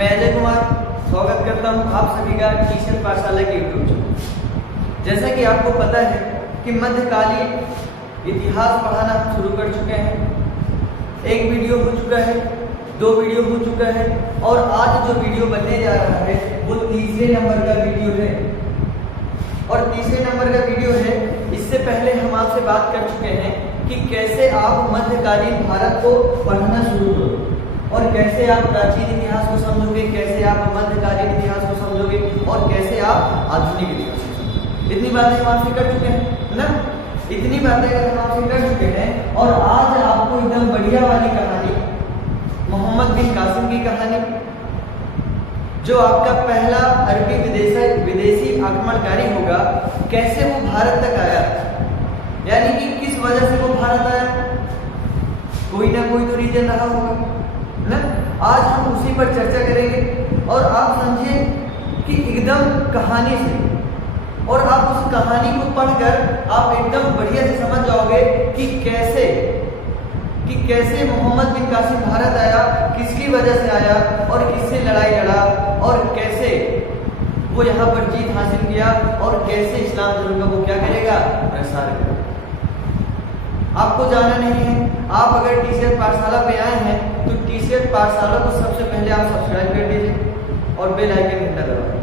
मैं अजय कुमार स्वागत करता हूं आप सभी का टीचर पाठशाला के यूट्यूब चैनल। जैसा कि आपको पता है कि मध्यकालीन इतिहास पढ़ाना हम शुरू कर चुके हैं। एक वीडियो हो चुका है, 2 वीडियो हो चुका है और आज जो वीडियो बनने जा रहा है वो तीसरे नंबर का वीडियो है। और तीसरे नंबर का वीडियो है, इससे पहले हम आपसे बात कर चुके हैं कि कैसे आप मध्यकालीन भारत को पढ़ना शुरू करो और कैसे आप प्राचीन इतिहास को समझोगे, कैसे आप मध्यकालीन इतिहास को समझोगे और कैसे आप आधुनिक इतिहास को समझोगे। इतनी बातें हम आपसे कर चुके हैं ना, इतनी बातें अगर हम आपसे कर चुके हैं और आज आपको एकदम बढ़िया वाली कहानी, मोहम्मद बिन कासिम की कहानी, जो आपका पहला अरबी विदेशी आक्रमणकारी होगा, कैसे वो भारत तक आया, यानी कि किस वजह से वो भारत आया, कोई ना कोई तो रीजन रहा होगा ना। आज हम उसी पर चर्चा करेंगे और आप समझिए कि एकदम कहानी से, और आप उस कहानी को पढ़कर आप एकदम बढ़िया से समझ जाओगे कि कैसे मोहम्मद बिन कासिम भारत आया, किसकी वजह से आया और किससे लड़ाई लड़ा और कैसे वो यहाँ पर जीत हासिल किया और कैसे इस्लाम धर्म का वो क्या करेगा, प्रसार करेगा। आपको जाना नहीं है, आप अगर टीसीएस पाठशाला पे आए हैं तो टीसीएस पाठशाला को सबसे पहले आप सब्सक्राइब कर दीजिए और बेल आइकन घंटा दबाइए,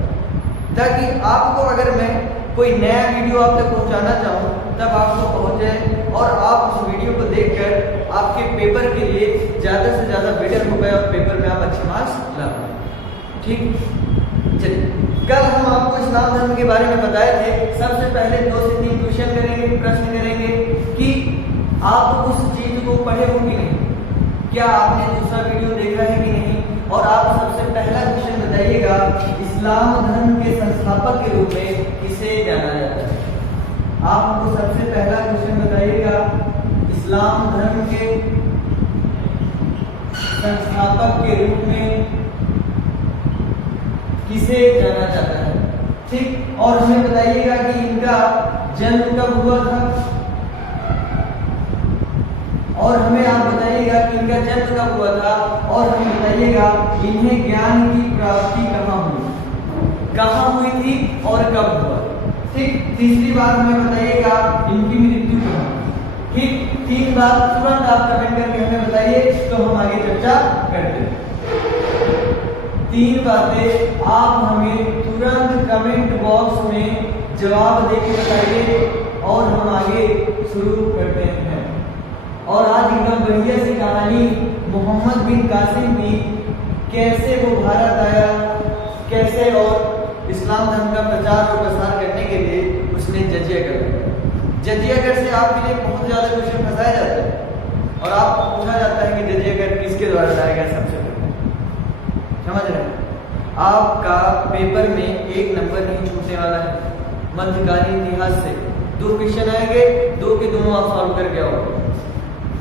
ताकि आपको अगर मैं कोई नया वीडियो आप तक पहुंचाना चाहूँ तब आपको पहुंच जाए और आप उस वीडियो को देखकर आपके पेपर के लिए ज़्यादा से ज़्यादा बेटर हो गए और पेपर में आप अच्छे मार्क्स ला पाए। ठीक, चलिए, कल हम आपको इस्लाम धर्म के बारे में बताए थे। सबसे पहले 2 से 3 क्वेश्चन करेंगे, प्रश्न करेंगे कि आप उस चीज को पढ़े हो कि नहीं, क्या आपने दूसरा वीडियो देखा है कि नहीं, और आप सबसे पहला क्वेश्चन बताइएगा, इस्लाम धर्म के संस्थापक के रूप में किसे जाना जाता है। आप हमको सबसे पहला क्वेश्चन बताइएगा, इस्लाम धर्म के संस्थापक के रूप में किसे जाना जाता है। ठीक, और हमें बताइएगा कि इनका जन्म कब हुआ था, और हमें आप बताइएगा कि इनका जन्म कब हुआ था, और हमें बताइएगा इन्हें ज्ञान की प्राप्ति कहाँ हुई थी और कब हुआ। ठीक, तीसरी बात हमें बताइएगा इनकी मृत्यु कहाँ। ठीक, 3 बात तुरंत आप कमेंट करके हमें बताइए तो हम आगे चर्चा करते हैं। 3 बातें आप हमें तुरंत कमेंट बॉक्स में जवाब देके बताइए और हम आगे शुरू करते हैं। और आज एकदम बढ़िया सी कहानी मोहम्मद बिन कासिम की, कैसे वो भारत आया, कैसे और इस्लाम धर्म का प्रचार और प्रसार करने के लिए उसने जजिया कर दिया। जजिया कर से आपके लिए बहुत ज़्यादा क्वेश्चन फंसाया जाता है और आपको पूछा जाता है कि जजिया कर किसके द्वारा लाया गया, सबसे पहले समझ रहे हैं। आपका पेपर में 1 नंबर नहीं छूटने वाला है। मध्यकालीन इतिहास से 2 क्वेश्चन आएंगे, 2 के दोनों आप सॉल्व करके आओगे।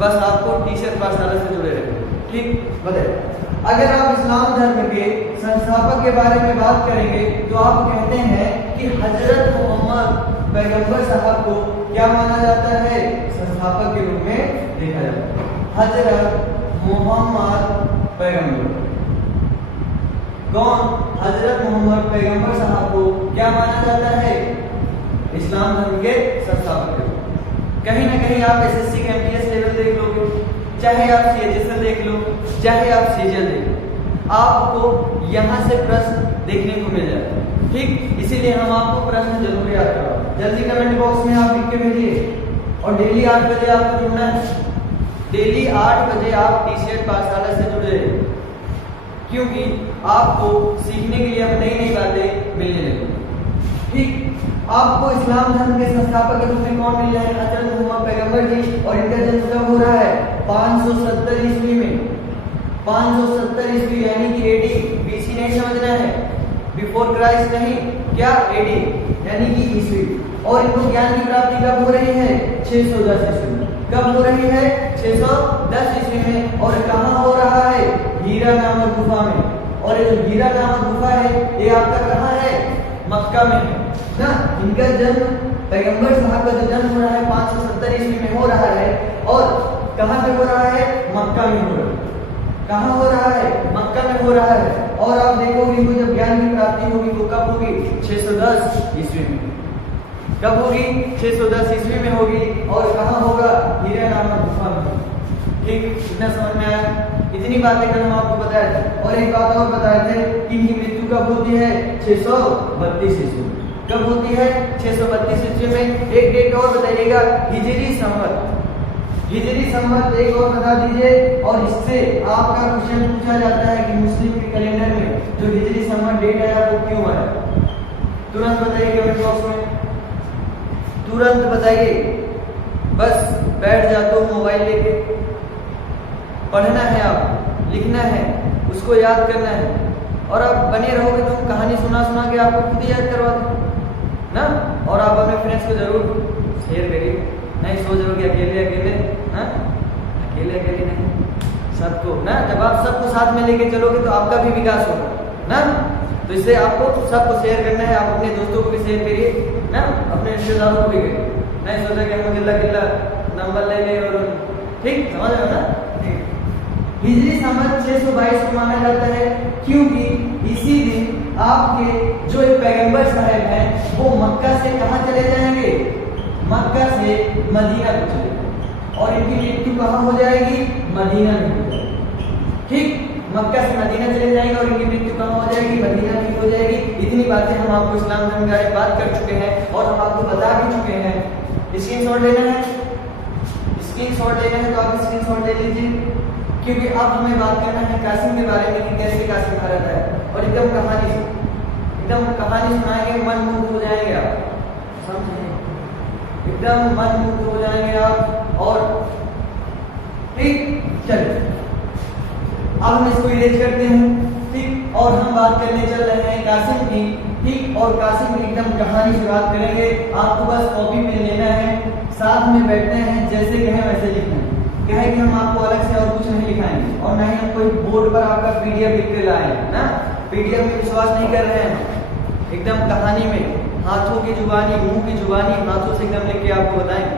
बस आपको टीचर पाठशाला से जुड़े रहे। ठीक, बताइए, अगर आप इस्लाम धर्म के संस्थापक के बारे में बात करेंगे तो आप कहते हैं कि हजरत मोहम्मद पैगंबर साहब को क्या माना जाता है, संस्थापक के रूप में देखा जाता है। हजरत मोहम्मद पैगंबर, कौन, हजरत मोहम्मद पैगंबर साहब को क्या माना जाता है, इस्लाम धर्म के संस्थापक। कहीं ना कहीं आप एसएससी का एमटीएस लेवल देख लोगे, चाहे आप सीएचएसएल देख लो, चाहे आप सीजीएल देख लो, आपको यहाँ से प्रश्न देखने को मिल जाता है। ठीक, इसीलिए हम आपको प्रश्न जरूर याद करवाएं। जल्दी कमेंट बॉक्स में आप लिख के भेजिए और डेली 8 बजे आपको जुड़ना है। डेली 8 बजे आप टीसीएस पाठशाला से जुड़े, क्योंकि आपको सीखने के लिए अब नई नई बातें मिलने लगेंगी। ठीक, आपको इस्लाम धर्म के संस्थापक के रूप में कौन मिल रहा है, हजरत मोहम्मद पैगंबर जी, और इनका जन्म कब हो रहा है, 570 ईस्वी में। 570 ईस्वी यानी कि एडी, बीसी नहीं समझना है, बिफोर क्राइस्ट नहीं, क्या, एडी यानी कि ईस्वी। और इनको ज्ञान की प्राप्ति कब हो रही है, 610 ईस्वी में। कब हो रही है, 610 ईस्वी में। और कहाँ हो रहा है, हीरा नामक गुफा में। और ये जो हीरा नामक गुफा है ये आपका कहाँ है, मक्का में है ना। इनका जन्म, पैगंबर साहब का जो जन्म हो रहा है 570 ईस्वी में हो रहा है, और कहाँ पे हो रहा है, मक्का में हो रहा है। कहाँ हो रहा है? मक्का में हो रहा है। और आप देखोगे वो जब ज्ञान की प्राप्ति होगी वो कब होगी? 610 ईस्वी में। कब होगी? 610 ईस्वी में होगी। और कहाँ होगा? हीरा नामक गुफा में। ठीक, इतना समझ में आया? इतनी बातें कल हम आपको बताए थे। और एक बात और बताए थे कि इनकी मृत्यु कब होती है? 632 ईस्वी। कब होती है? 632 ईस्वी में। एक डेट और बताइएगा, हिजरी संवत। हिजरी संवत एक और बता दीजिए। और इससे आपका क्वेश्चन पूछा जाता है कि मुस्लिम के कैलेंडर में जो हिजरी संवत डेट आया वो क्यों आया? तुरंत बताइए कमेंट बॉक्स में, तुरंत बताइए। बस बैठ जाते हो मोबाइल लेके, पढ़ना है, आप लिखना है, उसको याद करना है। और आप बने रहोगे तो कहानी सुना सुना के आपको खुद ही याद करवा दें ना। और आप अपने फ्रेंड्स को जरूर शेयर करिए। नहीं सोच रहे हो कि अकेले अकेले, हाँ अकेले अकेले नहीं, सबको ना। जब आप सबको साथ में लेके चलोगे तो आपका भी विकास होगा ना। तो इससे आपको सबको शेयर करना है। आप अपने दोस्तों को भी शेयर करिए ना, अपने रिश्तेदारों को भी करिए। नहीं सोचा कि हम गिल्ला गिल्ला नंबर ले लें और ठीक, समझ रहे हो ना। हिजरी संवत 622 को माना जाता है क्योंकि इसी दिन आपके जो एक पैगंबर साहब हैं वो मक्का से कहाँ चले जाएंगे? मक्का से मदीना को चले जाएंगे। और इनकी मृत्यु कहाँ हो जाएगी? मदीना में हो जाएगी। ठीक, मक्का से मदीना चले जाएंगे और इनकी मृत्यु कहाँ हो जाएगी? मदीना में हो जाएगी। इतनी बातें हम आपको इस्लाम धर्म के बारे में बात कर चुके हैं और हम आपको बता भी चुके हैं। स्क्रीनशॉट लेना है, स्क्रीनशॉट लेना है तो आप स्क्रीनशॉट ले लीजिए। क्योंकि अब हमें बात करना है कासिम के बारे में कि कैसे कासिम भारत है। और एकदम कहानी सुनाएंगे, मन मुग्ध हो जाएंगे आप, समझे? एकदम मन मुग्ध हो जाएंगे आप। और ठीक, चलिए अब हम इसको इरेज करते हैं। ठीक, और हम बात करने चल रहे हैं कासिम की। ठीक, और कासिम की एकदम कहानी से बात करेंगे। आपको बस कॉपी पेन लेना है, साथ में बैठना है, जैसे कहें वैसे लिखना है। क्या है कि हम आपको अलग से और कुछ नहीं लिखाएंगे और ना ही हम कोई बोर्ड पर आपका पीडीएफ लिख के लाए ना। पीडीएफ में विश्वास नहीं कर रहे हैं, एकदम कहानी में हाथों की जुबानी, मुंह की जुबानी, हाथों से एकदम लिख के आपको बताएंगे।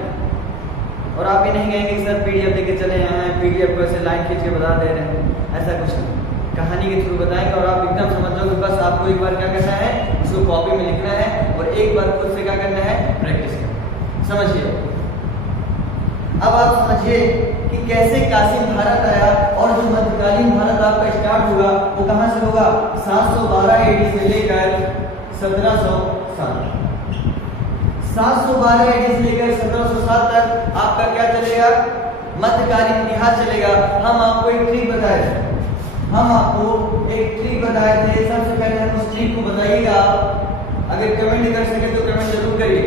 और आप ये नहीं कहेंगे कि सर पीडीएफ लेके चले आए, पीडीएफ को ऐसे लाइन खींच के बता दे रहे हैं, ऐसा कुछ नहीं। कहानी के थ्रू बताएंगे और आप एकदम समझ जाओगे। बस आपको एक बार क्या करना है, इसको कॉपी में लिखना है और एक बार खुद से क्या करना है, प्रैक्टिस करना। समझिए, अब आप समझिए कि कैसे कासिम भारत आया। और जो मध्यकालीन भारत आपका स्टार्ट होगा वो कहाँ से होगा? 712 एडी से लेकर 1707। 712 एडी से लेकर 1707 तक आपका क्या चलेगा? मध्यकालीन इतिहास चलेगा। हम आपको एक ट्रिक बताए थे, सबसे पहले हम उस ट्रिक को बताइएगा। अगर कमेंट कर सके तो कमेंट जरूर करिए,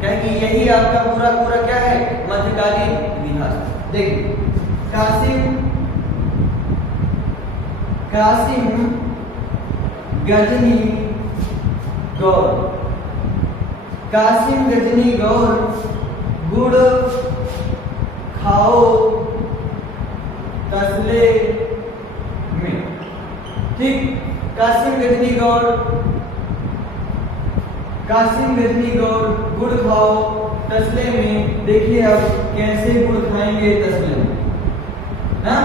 क्योंकि यही आपका पूरा पूरा क्या है? मध्यकालीन इतिहास। देखिए, कासिम गजनी गौर, कासिम गजनी गौर गुड़ खाओ तसले में। ठीक, कासिम गजनी गौर गुड़ खाओ तसले में। देखिए अब कैसे गुड़ खाएंगे तसले में ना।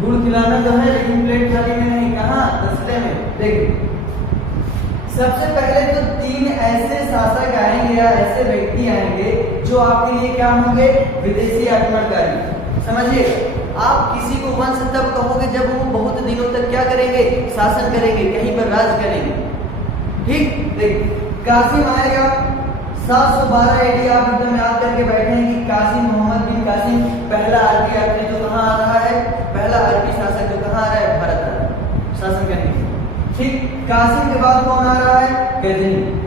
गुड़ खिलाना तो है लेकिन प्लेट थाली में नहीं, कहाँ? तसले में। देखिए, सबसे पहले तो 3 ऐसे शासक आएंगे या ऐसे व्यक्ति आएंगे जो आपके लिए क्या होंगे? विदेशी आक्रमणकारी। समझिए, आप किसी को वंश तब कहोगे जब वो बहुत दिनों तक क्या करेंगे? शासन करेंगे, कहीं पर राज करेंगे। ठीक, देखिए कासिम आएगा 712 एडी। आप एकदम याद करके बैठेंगे कि कासिम मोहम्मद बिन कासिम पहला अरबी यात्री जो कहाँ आ रहा है? पहला अरबी शासक जो कहाँ आ रहा है? भारत का शासन करने के। ठीक, कासिम के बाद कौन आ रहा है?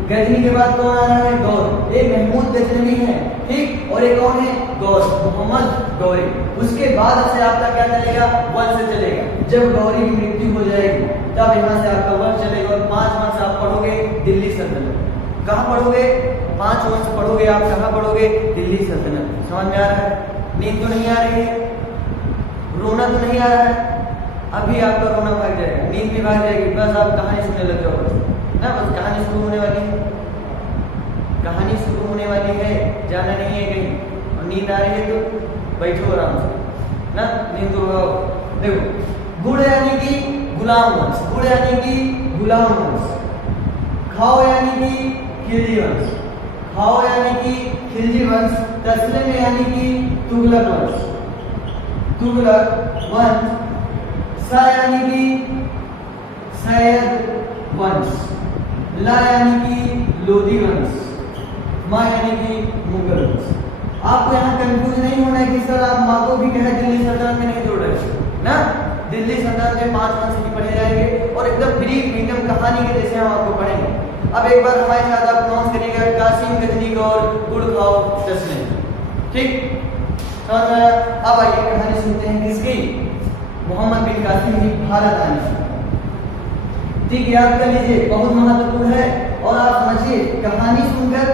गजनी के बाद कौन आ रहा है? गौर। एक महमूद गजनवी है। ठीक, और एक कौन है? गौर, मोहम्मद गौरी। उसके बाद से आपका क्या चलेगा? वंश चलेगा। जब गौरी की मृत्यु हो जाएगी तब यहाँ से आपका वंश चलेगा। और 5 वंश आप पढ़ोगे दिल्ली सल्तनत। कहाँ पढ़ोगे? 5 वंश पढ़ोगे आप। कहाँ पढ़ोगे? दिल्ली सल्तनत। समझ में आ रहा है? नींद तो नहीं आ रही है, रोना तो नहीं आ रहा है? अभी आपका रोना भाग जाएगा, नींद भी भाग जाएगी। बस आप कहानी सुनने लग जाओगे ना। बस कहानी शुरू होने वाली है, कहानी शुरू होने वाली है, जाना नहीं है कहीं। और नींद आ रही है तो बैठो आराम से ना, नींद तो देखो गुड़ यानी कि गुलाम वंश, गुड़ यानी कि गुलाम वंश, खाओ यानी कि खिलजी वंश, खाओ यानी कि खिलजी वंश, तस्लिम यानी कि तुगलक वंश, तुगलक वंश, सा यानी कि सैयद वंश, ला यानी कि लोधी वंश, मां यानी कि मुगल वंश। आपको यहाँ कंफ्यूज नहीं होना है कि सर आप माँ को भी कहे दिल्ली सल्तनत में नहीं जोड़ रहे ना। दिल्ली सल्तनत में 5 वंश ही पढ़े जाएंगे और एकदम ब्रीफ मीडियम कहानी के जैसे हम आपको पढ़ेंगे। अब एक बार हमारे साथ आप प्रोनाउंस करिएगा कासिम, गजनी और गुड़ खाओ तस्लीम, ठीक समझ में आया। अब आइए कहानी सुनते हैं किसकी, मोहम्मद बिन कासिम की भारत आने। ठीक याद कर लीजिए, बहुत महत्वपूर्ण है। और आप समझिए कहानी सुनकर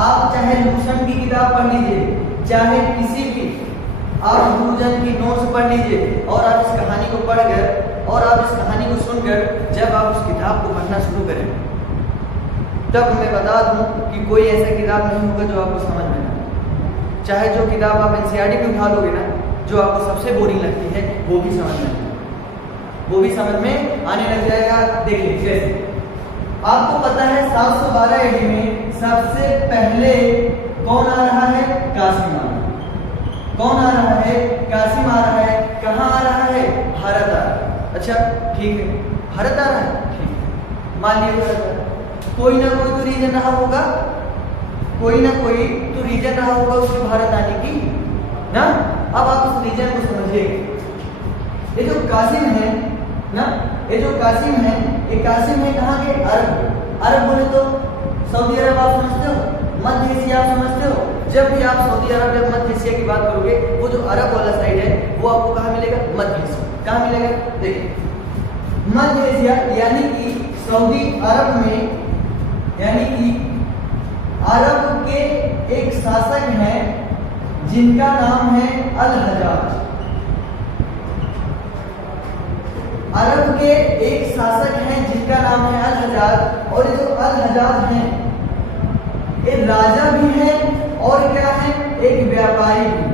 आप चाहे लूसन की किताब पढ़ लीजिए, चाहे किसी भी आप गुरुजन की नोट्स पढ़ लीजिए, और आप इस कहानी को पढ़कर और आप इस कहानी को सुनकर जब आप उस किताब को पढ़ना शुरू करें, तब मैं बता दूं कि कोई ऐसा किताब नहीं होगा जो आपको समझ में ना आए। चाहे जो किताब आप एनसीईआरटी में उठा लोगे ना, जो आपको सबसे बोरिंग लगती है वो भी समझ में आने लग जाएगा। देखिए जैसे आपको पता है 712 एडी में सबसे पहले कौन आ रहा है, कासिम आ रहा है। कौन आ रहा है, कासिम आ रहा है। कहाँ आ रहा है, भारत आ रहा है। अच्छा ठीक है, भारत आ रहा है, ठीक है, मान लीजिए भारत आ रहा है। कोई ना कोई तो रीजन रहा होगा, कोई ना कोई तो रीजन रहा होगा उसके भारत आने की ना। अब आप उस रीजन को समझिए। ये जो कासिम है ना, ये जो कासिम है, ये कासिम है कहाँ के, अरब। अरब बोले तो सऊदी अरब आप समझते हो, मध्य एशिया आप समझते हो। जब भी आप सऊदी अरब या मध्य एशिया की बात करोगे, वो जो अरब वाला साइड है वो आपको कहाँ मिलेगा, मध्य एशिया। कहाँ मिलेगा, देखिए मध्य एशिया यानी कि सऊदी अरब में, यानी कि अरब के एक शासक हैं जिनका नाम है अल हजाज। अरब के एक शासक हैं जिनका नाम है अल हजाज, और ये जो अल हजाज हैं ये राजा भी हैं और क्या है, एक व्यापारी भी।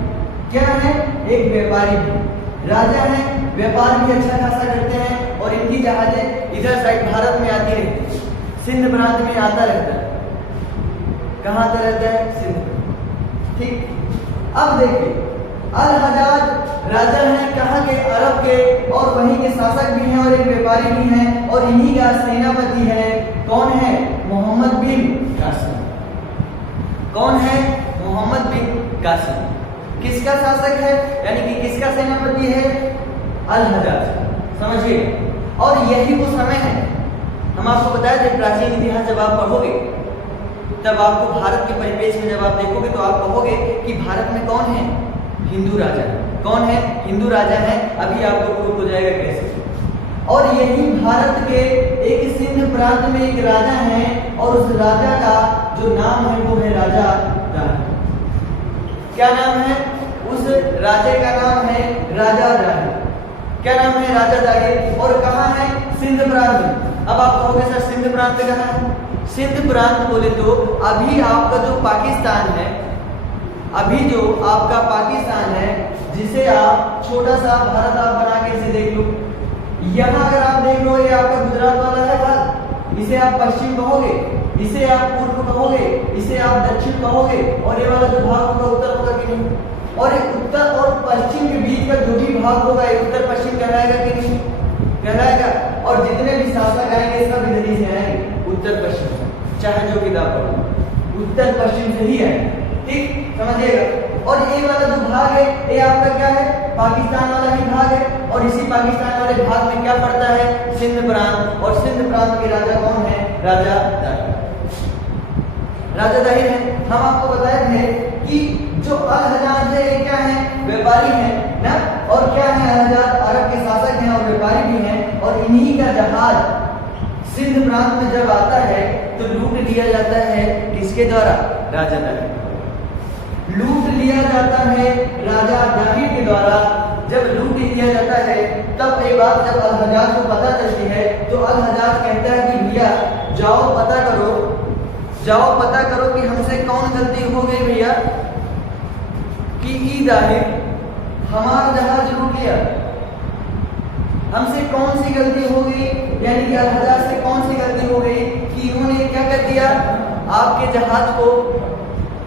क्या है, एक व्यापारी भी। राजा हैं, व्यापार भी अच्छा खासा करते हैं, और इनकी जहाजें इधर साइड भारत में आती रहती है, सिंध प्रांत में आता रहता है। कहाँ आता रहता है, सिंध। ठीक, अब देखिए अल हजाज राजा हैं कहाँ के, अरब के, और वहीं के शासक भी हैं और एक व्यापारी भी हैं, और इन्हीं का सेनापति है। कौन है, मोहम्मद बिन कासिम। कौन है, मोहम्मद बिन कासिम। किसका शासक है, यानी कि किसका सेनापति है, अल हजाज। समझिए, और यही वो समय है, हम आपको बताया जब प्राचीन इतिहास जब आप पढ़ोगे तब आपको भारत के परिपेक्ष में जब आप देखोगे तो आप कहोगे कि भारत में कौन है, हिंदू राजा। कौन है, हिंदू राजा है। अभी आपको प्रूफ हो जाएगा कैसे। और यही भारत के एक सिंध प्रांत में एक राजा है, और उस राजा का जो नाम है वो है राजा दाहिर। क्या नाम है, उस राजा का नाम है राजा दाहिर। क्या नाम है, राजा दाहिर। और कहाँ है, सिंध प्रांत में। अब आप कहोगे सर सिंध प्रांत कहाँ है, सिंध प्रांत बोले तो अभी आपका जो पाकिस्तान है, अभी जो आपका पाकिस्तान है, जिसे आप छोटा सा भारत आप बना के इसे देख लो। यहाँ अगर आप देख लो, ये आपका गुजरात वाला है भाग, इसे आप पश्चिम कहोगे, इसे आप पूर्व कहोगे, इसे आप दक्षिण कहोगे, और ये वाला जो भाग होगा उत्तर होगा कि नहीं। और ये उत्तर और पश्चिम के बीच का जो भी भाग होगा ये उत्तर पश्चिम कहलाएगा कि नहीं, कहलाएगा। और जितने भी शासक आएंगे सब इधर ही से आएंगे, उत्तर पश्चिम, चाहे जो किताब पढ़ो उत्तर पश्चिम से ही आएंगे। ठीक, समझिएगा। और ये वाला जो भाग है ये आपका क्या है, पाकिस्तान वाला ही भाग है, और इसी पाकिस्तान वाले भाग में क्या पड़ता है, सिंध प्रांत। और सिंध प्रांत के राजा कौन है, राजा दाहिर। राजा दाहिर है। हम आपको बताए थे कि जो अल हजाज है ये क्या है, व्यापारी है ना। और क्या है, अल हजाज अरब के शासक हैं और व्यापारी भी हैं, और इन्हीं का जहाज सिंध प्रांत में जब आता है तो लूट लिया जाता है किसके द्वारा, राजा दाहिर। लूट लिया जाता है राजा दाहिर के द्वारा। जब लूट लिया जाता है तब ये बात जब अल हजाज को पता चलती है तो अल हजाज कहता है कि भैया जाओ पता करो, जाओ पता करो कि हमसे कौन गलती हो गई भैया कि ई दाहिर हमारा जहाज लूट लिया। हमसे कौन सी गलती हो गई, यानी कि अल-हज्जाज से कौन सी गलती हो गई कि इन्होंने क्या कर दिया, आपके जहाज को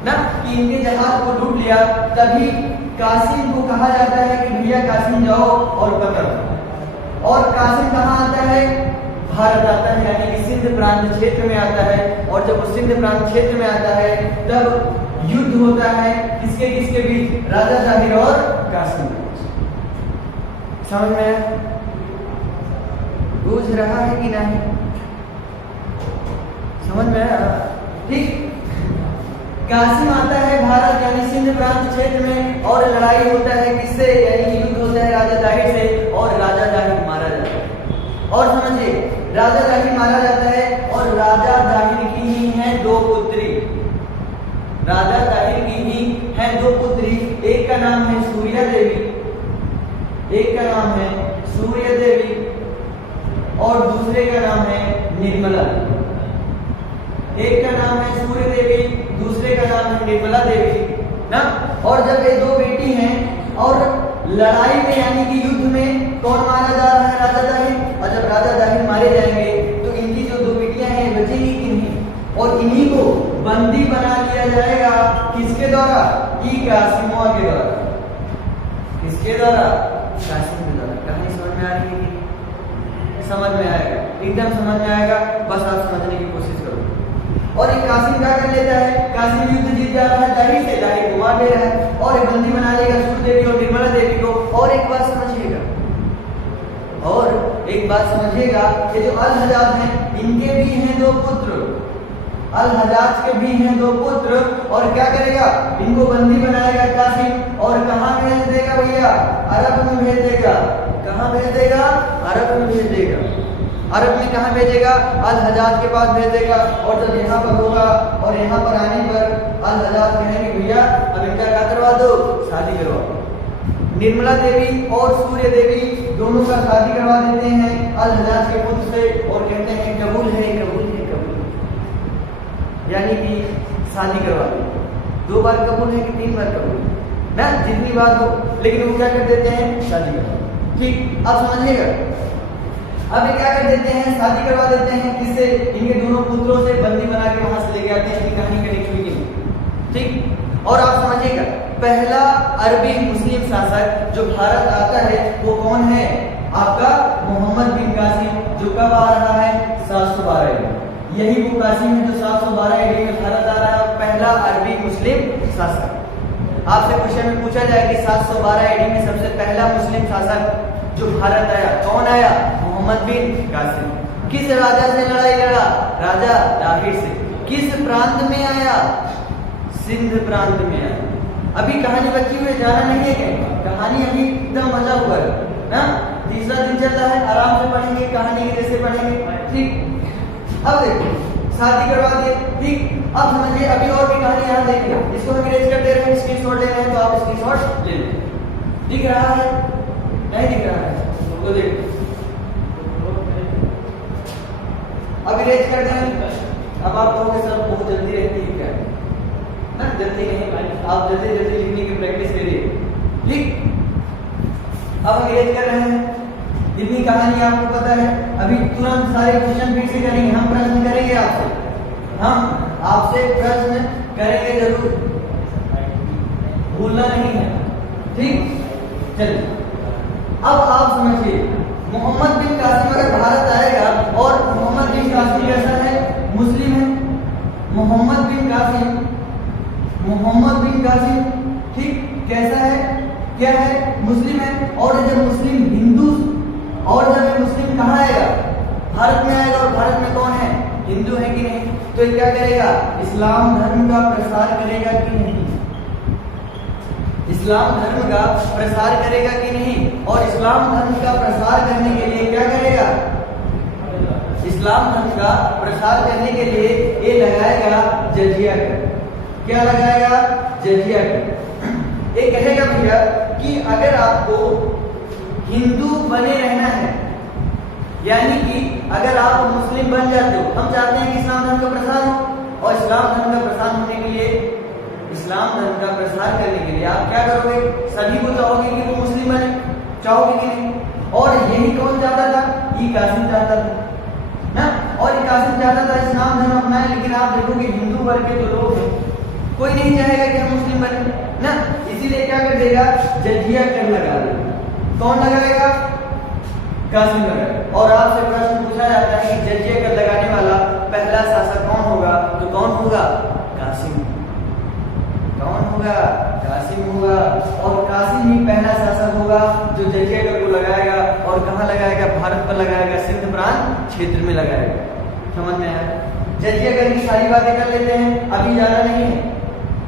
ना, कि इनके जहाज को लूट लिया। तभी कासिम को कहा जाता है कि भैया कासिम जाओ और पकड़ो। और कासिम कहाँ आता है, भारत आता है, यानी कि सिंध प्रांत क्षेत्र में आता है। और जब वो सिंध प्रांत क्षेत्र में आता है तब युद्ध होता है किसके किसके बीच, राजा जाहिर और कासिम। समझ में आया, बूझ रहा है कि नहीं, समझ में आया? ठीक, कासिम आता है भारत यानी सिंध प्रांत क्षेत्र में, और लड़ाई होता है किससे, यानी युद्ध होता है राजा जाहिर से, और राजा जाहिर मारा जाता है। और समझिए, राजा जाहिर मारा जाता है, और राजा जाहिर की ही हैं दो पुत्री, राजा जाहिर की ही हैं दो पुत्री। एक का नाम है सूर्या देवी, एक का नाम है सूर्य देवी, और दूसरे का नाम है निर्मला देवी। एक का नाम है सूर्य देवी, दूसरे का नाम है निर्मला देवी ना। और जब ये दो बेटी हैं और लड़ाई में यानी कि युद्ध में कौन मारा जा रहा है, राजा जाहिर। और जब राजा जाहिर मारे जाएंगे तो इनकी जो दो बेटियां हैं बचेगी कि नहीं, और इन्हीं को बंदी बना लिया जाएगा किसके द्वारा, ई कासिमों के द्वारा। किसके द्वारा, कासिम के द्वारा। कहानी समझ में आ रही है, समझ में आएगा, एकदम समझ में आएगा, बस आप समझने की कोशिश करो। और ये कासिम क्या कर लेता है, कासिम युद्ध जीत जा रहा है जाहिर से, जाहिर को मार दे रहा है, और एक बंदी बना लेगा सूर्य देवी और निर्मला देवी को। और एक बात समझिएगा, और एक बात समझिएगा कि जो अल-हज्जाज हैं इनके भी हैं दो पुत्र, अल-हज्जाज के भी हैं दो पुत्र। और क्या करेगा, इनको बंदी बनाएगा कासिम, और कहाँ भेज देगा भैया, अरब में भेज देगा। कहाँ भेज देगा, अरब में भेज देगा। अरब में कहाँ भेजेगा, अल-हज्जाज के पास भेज देगा। और जब यहाँ पर होगा और यहाँ पर आने पर अल-हज्जाज कहेंगे भैया अब इनका क्या करवा दो, शादी करवाओ। निर्मला देवी और सूर्य देवी दोनों का शादी करवा देते हैं अल-हज्जाज के पुत्र से, और कहते हैं कबूल है, कबूल है, कबूल है, यानी कि शादी करवा देते। 2 बार कबूल है कि 3 बार कबूल ना, जितनी बार हो, लेकिन वो क्या कर देते हैं, शादी करवा। ठीक, अब समझिएगा, अब ये क्या कर देते हैं, शादी करवा देते हैं किससे, इनके दोनों पुत्रों से, बंदी बना के वहां से लेके आते हैं। इनकी कहानी कनेक्ट हुई नहीं, ठीक। और आप समझिएगा, पहला अरबी मुस्लिम शासक जो भारत आता है वो कौन है, आपका मोहम्मद बिन कासिम, जो कब आ रहा है, 712 ईडी। यही वो कासिम है जो 712 ईडी में भारत आ रहा है, पहला अरबी मुस्लिम शासक। आपसे क्वेश्चन में पूछा जाए कि 712 ईडी में सबसे पहला मुस्लिम शासक जो भारत आया, कौन आया, मोहम्मद बिन कासिम। किस राजा से लड़ाई लड़ा, राजा जाहिर से। किस प्रांत में आया, सिंध प्रांत में आया। अभी कहानी बची हुई, जाना नहीं है क्या, कहानी अभी एकदम मजा हुआ है ना। तीसरा दिन चल रहा है, आराम से पढ़ेंगे, कहानी के जैसे पढ़ेंगे, ठीक। अब देखो, शादी करवा दिए, ठीक। अब समझिए, अभी और भी कहानी यहाँ देखेंगे, इसको हम इरेज कर दे रहे हैं, स्क्रीनशॉट ले रहे हैं, तो आप स्क्रीनशॉट ले लें। दिख रहा है, नहीं दिख रहा है, तो देखो अब इरेज कर दें। अब आप लोगों के सब बहुत जल्दी रहती है क्या ना, जल्दी नहीं, आप जल्दी जल्दी लिखने की प्रैक्टिस करिए, ठीक। अब हम इरेज कर रहे हैं, जितनी कहानी आपको पता है। अभी तुरंत सारे क्वेश्चन फिर से करेंगे, हम प्रश्न करेंगे आपसे, हम आपसे प्रश्न करेंगे जरूर, भूलना नहीं है, ठीक। चलिए, अब आप समझिए, मोहम्मद बिन कासिम अगर भारत आएगा, और मोहम्मद बिन कासिम कैसा है, मुस्लिम है। मोहम्मद बिन कासिम ठीक कैसा है, क्या है, मुस्लिम है। और जब मुस्लिम हिंदू, और जब मुस्लिम कहाँ आएगा, भारत में आएगा, और भारत में कौन है, हिंदू है कि नहीं, तो ये क्या करेगा, इस्लाम धर्म का प्रसार करेगा कि नहीं, इस्लाम धर्म का प्रसार करेगा कि नहीं। और इस्लाम धर्म का प्रसार करने के लिए क्या करेगा, इस्लाम धर्म का प्रसार करने के लिए ये लगाएगा जजिया कर। क्या लगाएगा, जजिया कर। ये कहेगा भैया कि अगर आपको हिंदू बने रहना है, यानी कि अगर आप मुस्लिम बन जाते हो, हम चाहते हैं कि इस्लाम धर्म का प्रसार हो, और इस्लाम धर्म का प्रसार होने के लिए, इस्लाम धर्म का प्रसार करने के लिए आप क्या करोगे, सभी को चाहोगे कि वो मुस्लिम बने, चाहोगे कि नहीं। और यही कौन कासिम चाहता था ना, और ये कासिम चाहता था इस्लाम धर्म अपनाए, लेकिन आप देखोगे हिंदू वर्ग के तो लोग हैं, कोई नहीं चाहेगा कि हम मुस्लिम बने ना, इसीलिए क्या कर देगा, जजिया कर लगा देगा। कौन लगाएगा, कासिम लगाएगा। और आपसे प्रश्न पूछा जाता है कि जजिया कर लगाने वाला पहला शासक कौन होगा, तो कौन होगा, कासिम। कौन होगा, कासिम होगा। और कासिम ही पहला शासक होगा जो जजिया कर को लगाएगा, और कहाँ लगाएगा, भारत पर लगाएगा, सिंध प्रांत क्षेत्र में लगाएगा। समझ में आया, जजिया कर की सारी बातें कर लेते हैं, अभी ज्यादा नहीं है,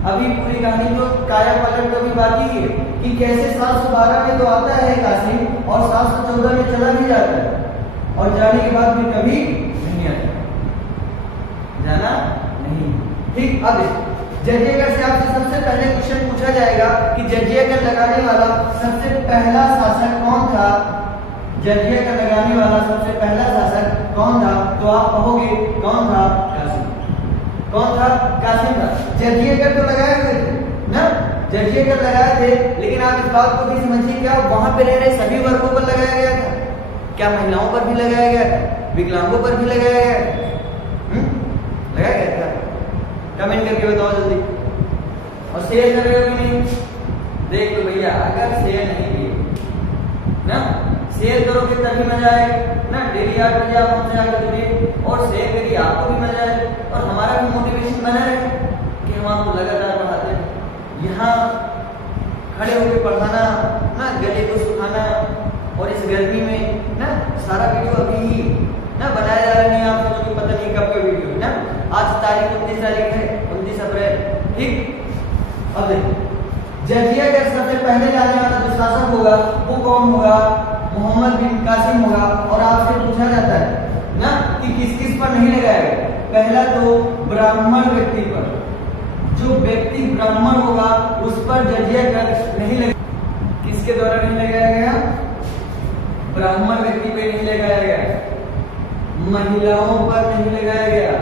अभी पूरी कहानी तो काया पलट तो भी बाकी है कि कैसे 712 में तो आता है कासिम और 714 में चला भी जाता है, और जाने के बाद भी कभी नहीं आता, जाना नहीं। ठीक, अब जजिया कर से आपसे सबसे पहले क्वेश्चन पूछा जाएगा कि जजिया कर लगाने वाला सबसे पहला शासक कौन था, जजिया कर लगाने वाला सबसे पहला शासक कौन था, तो आप कहोगे कौन था, कासिम। कौन था, कासिम था। जजिया कर तो लगाए हुए थे ना, जजिया कर लगाए थे, लेकिन आप इस बात को भी समझिए, क्या वहां पे रह रहे सभी वर्गों पर लगाया गया था, क्या महिलाओं पर भी लगाया गया था, विकलांगों पर भी लगाया गया था, लगाया गया था, कमेंट करके बताओ जल्दी। और शेयर कर रहे हो कि नहीं, देख लो भैया, अगर शेयर नहीं किए ना, शेयर करोगे तभी मजा आएगा ना, डेली 8 बजे आप हमसे आकर जुड़िए और शेयर करिए, आपको भी मजा आए और हमारा भी मोटिवेशन बना रहे कि हम आपको लगातार पढ़ाते हैं। यहाँ खड़े होकर पढ़ाना ना, गले को सुखाना, और इस गर्मी में ना सारा वीडियो अभी ही ना बनाया जा रहा नहीं, आप सोचोगे पता नहीं कब का वीडियो है ना। आज तारीख 29 तारीख है, 29 अप्रैल। ठीक, अब देखो जजिया कर सबसे पहले लाने वाला जो शासक होगा वो कौन होगा, मोहम्मद बिन कासिम होगा। और आपसे पूछा जाता है ना कि किस किस पर नहीं लगाएगा, पहला तो ब्राह्मण व्यक्ति पर, जो व्यक्ति ब्राह्मण होगा उस पर जजिया कर नहीं लगेगा। किसके द्वारा नहीं लगाया गया, ब्राह्मण व्यक्ति पे नहीं लगाया गया, महिलाओं पर नहीं लगाया गया,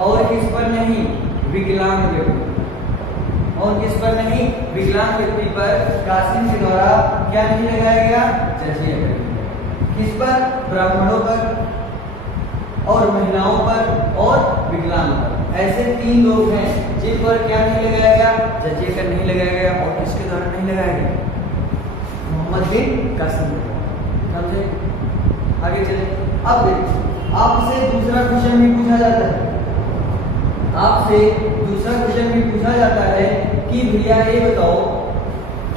और किस पर नहीं, विकलांग व्यक्ति, और किस पर नहीं, विकलांग व्यक्ति पर कासिम के द्वारा क्या नहीं लगाया गया, जजिया कर। किस पर, ब्राह्मणों पर और महिलाओं पर और विकलांग पर, ऐसे 3 लोग हैं जिन पर क्या नहीं लगाया गया, जजिया कर नहीं लगाया गया। और किसके द्वारा नहीं लगाया गया, मोहम्मद बिन कासिम। समझे, आगे चले। अब देखिए आपसे दूसरा क्वेश्चन भी पूछा जाता है, आपसे दूसरा क्वेश्चन भी पूछा जाता है कि भैया ये बताओ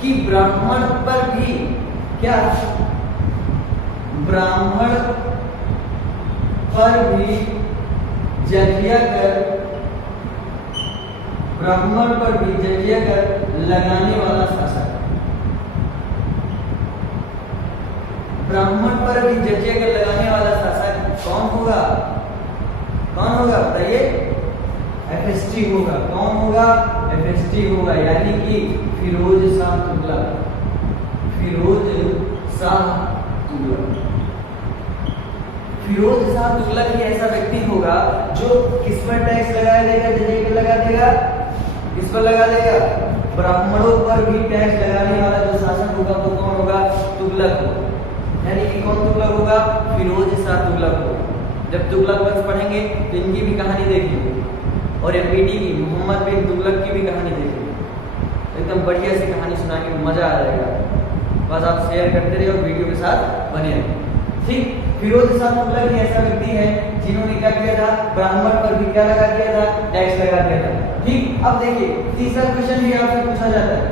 कि ब्राह्मण पर भी क्या, ब्राह्मण पर भी जजिया कर, ब्राह्मण पर भी जजिया कर लगाने वाला शासक, ब्राह्मण पर भी जजिया कर लगाने वाला शासक कौन होगा, कौन होगा बताइए, एफएसटी होगा। कौन होगा, एफएसटी होगा, यानी कि फिरोज शाह तुगलक, फिरोज शाह तुगलक। फिरोज शाह तुगलक ही ऐसा व्यक्ति होगा जो किस पर टैक्स लगा देगा, जजिया कर लगा देगा, किस पर लगा देगा, ब्राह्मणों पर भी टैक्स लगाने वाला जो शासक होगा वो कौन होगा, तुगलक होगा। यानी कि कौन तुगलक होगा, फिरोज शाह तुगलक होगा। जब तुगलक वंश पढ़ेंगे तो इनकी भी कहानी देखेंगे, और एमपीटी की, मोहम्मद बिन तुगलक की भी कहानी देखेंगे, एकदम बढ़िया सी कहानी सुनाने में मजा आ जाएगा। बस आप शेयर करते रहिए और वीडियो के साथ बने रहिए। ठीक, फिरोज शाह तुगलक ही ऐसा व्यक्ति है जिन्होंने क्या किया था, ब्राह्मण पर भी क्या लगा दिया था, टैक्स लगा दिया था। ठीक, अब देखिए तीसरा क्वेश्चन भी आपसे पूछा जाता है,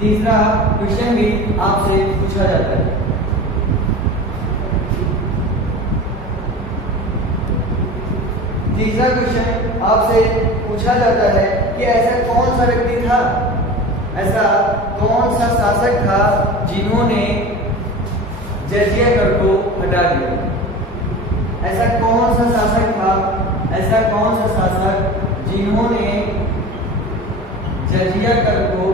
तीसरा क्वेश्चन भी आपसे पूछा जाता है। तीसरा क्वेश्चन आपसे पूछा जाता है कि ऐसा कौन सा व्यक्ति था, ऐसा कौन सा शासक था जिन्होंने जजिया कर को हटा दिया, ऐसा कौन सा शासक था, ऐसा कौन सा शासक जिन्होंने जजिया कर को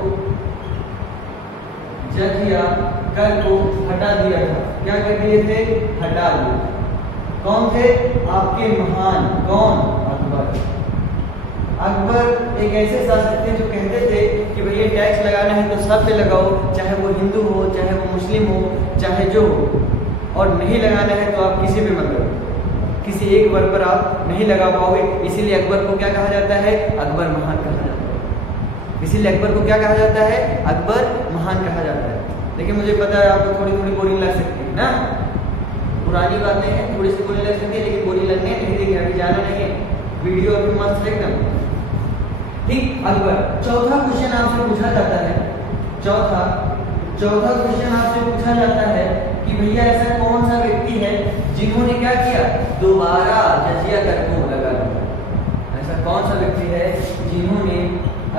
हटा दिया था, क्या कर दिए थे, हटा दिया। कौन थे, आपके महान, कौन, अकबर। अकबर एक ऐसे शासक थे जो कहते थे कि भैया टैक्स लगाना है तो सब पे लगाओ, चाहे वो हिंदू हो, चाहे वो मुस्लिम हो, चाहे जो हो, और नहीं लगाना है तो आप किसी भी मत लगाओ, किसी एक वर्ड पर आप नहीं लगा पाओगे। इसीलिए अकबर को क्या कहा जाता है? अकबर महान कहा जाता है। इसीलिए अकबर को क्या कहा जाता है? अकबर महान कहा जाता है। लेकिन मुझे पता है आपको थोड़ी थोड़ी बोरिंग लग सकती है ना, पुरानी बातें हैं, थोड़ी सी बोरिंग लग सकती है, लेकिन बोरिंग लगने नहीं देंगे, अभी जाना नहीं है, वीडियो अभी मस्त है एकदम। ठीक, अकबर। चौथा क्वेश्चन आपसे पूछा जाता है, चौथा क्वेश्चन आपसे पूछा जाता है कि भैया ऐसा कौन सा व्यक्ति है जिन्होंने क्या किया? दोबारा जजिया कर को लगा दिया। ऐसा कौन सा व्यक्ति है जिन्होंने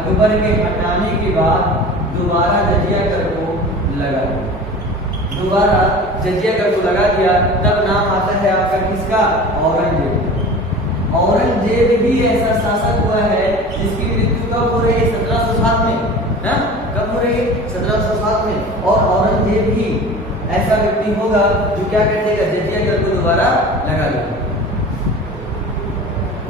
अकबर के हटाने के बाद दोबारा जजिया कर को लगा दिया? दोबारा जजिया कर को लगा दिया, तब नाम आता है आपका किसका? औरंगजेब। औरंगजेब भी ऐसा शासक हुआ है जिसकी मृत्यु कब हो रही है? 1707 में ना, कब हो रही है? 1707 में। और औरंगजेब ही ऐसा व्यक्ति होगा जो क्या कर देगा? जजिया कर को दोबारा लगा देगा,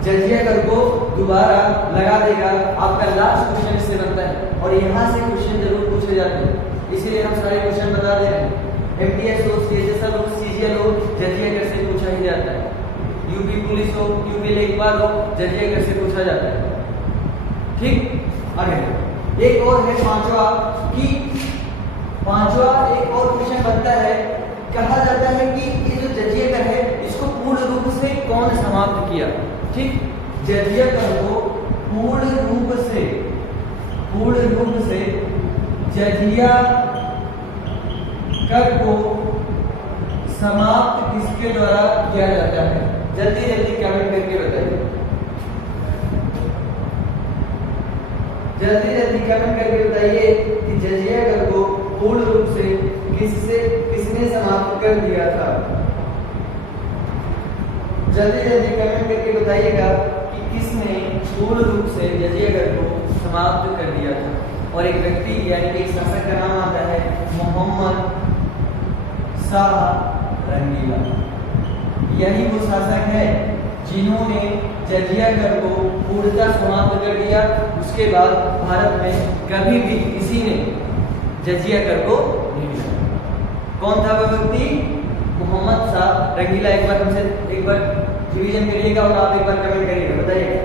जजिया कर को दोबारा लगा देगा। आपका लास्ट क्वेश्चन इससे बनता है और यहाँ से क्वेश्चन जरूर पूछे जाते हैं, इसीलिए हम सारे क्वेश्चन बता दे रहे हैं। एमटीएस हो, सीएचएसएल हो, सीजीएल हो, जजिया कर से पूछा ही जाता है। यूपी पुलिस हो, यूपी लेखपाल हो, जजिया कर से पूछा जाता है। ठीक, आगे एक और है पांचवा एक और क्वेश्चन बनता है। कहा जाता है कि ये जो जजिया कर है इसको पूर्ण रूप से कौन समाप्त किया? ठीक, जजिया कर को पूर्ण रूप से जजिया कर को समाप्त किसके द्वारा किया जाता है? जल्दी जल्दी कमेंट करके बताइए, जल्दी जल्दी कमेंट करके बताइए कि जजिया कर को पूर्ण रूप से किसने समाप्त कर दिया था? जल्दी जल्दी कमेंट करके बताइएगा कि किसने पूर्ण रूप से जजिया कर को समाप्त कर दिया था। और एक व्यक्ति यानी कि एक शासक का नाम आता है मोहम्मद शाह रंगीला। यही वो शासक है जिन्होंने जजिया कर को पूर्णतः समाप्त कर दिया। उसके बाद भारत में कभी भी किसी ने जजिया कर को नहीं दिया। कौन था वो व्यक्ति? मोहम्मद शाह रंगीला। एक बार रिवीजन करिएगा और आप एक बार कमेंट करिएगा, बताइएगा